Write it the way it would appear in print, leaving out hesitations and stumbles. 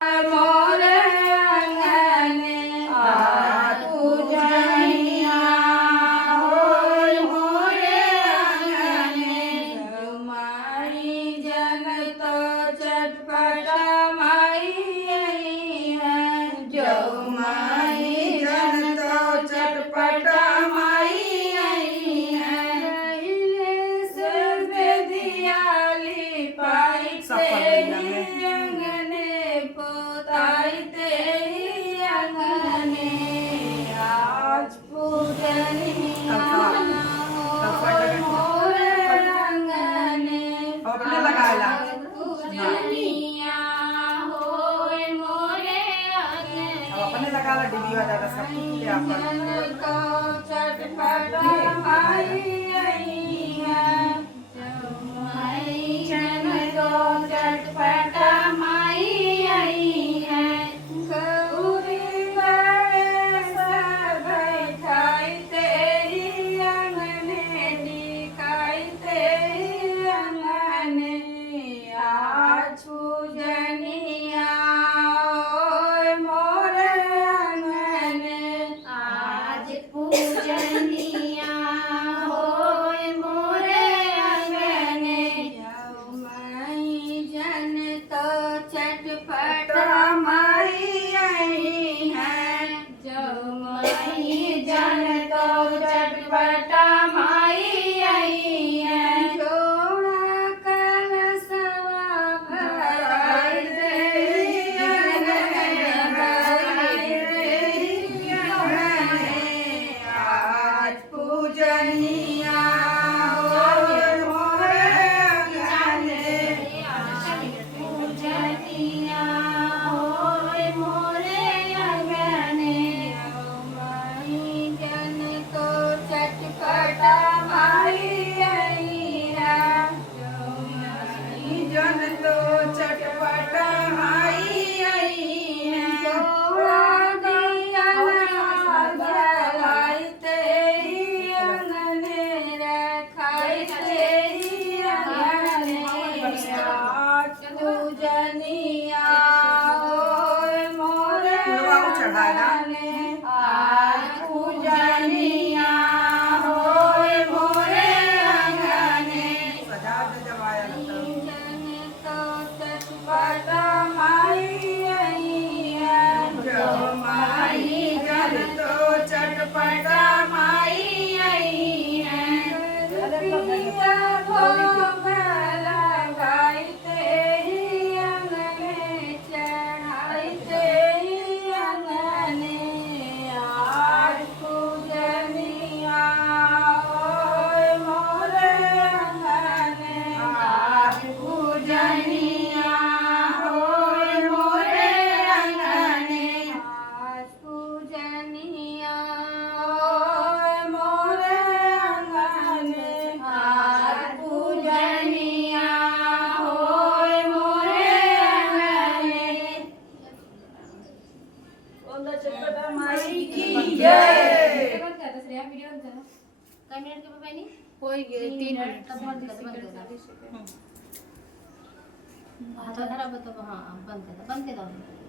मोरे अंगने आज पूजनिया होय मोरे अंगने माई जन तो चटपट माई आई है जो माई जन तो चटपट माई आई है सिर पे दियाली पाई पोताइते अंगने आज पूजनिया मोरे अंगने आज पूजनिया होय मोरे अंगने जन को चटपट माई आई है माई जन को चटपट माई आई है गौरी गणेश बैठाई तेरी अंगने दिखाई तेरी अंगने आज पूजनिया होय मोरे अंगने आज पूजनिया होय मोरे अंगने माई जन तो चटपट माई आई है जो माई जन तो चटपट माई आई है जोड़ा कलशवा भराई तेरी आज पूजनिया होय मोरे अंगने पूजनिया होय मोरे अंगने माई जन तो चटपट माई आई है माई जन तो चटपट माई आई है जोड़ा दिया जलाई तेरी अंगने रखाई तेरी अंगने आज पूजनिया होय मोरे अंगने आज पूजनिया होय मोरे अंगने जन तो चटपट माई आई है जो माई जन तो चटपट माई आई है पिया भोग लगाई तेरी अंगने चढ़ाई तेरी अंगने आज पूजनिया होय मोरे अंगने आज पूजनिया होय मोरे अंगने आज पूजनिया होय मोरे अंगने आज पूजनिया होय मोरे अंगने बोलो चटपटा माई की जय बंद कर दस रे वीडियो बंद करो काय मिनिट के पापा नहीं होय गे 3 मिनिट तब बंद कर हाथ धरा तो हां बंद कर दो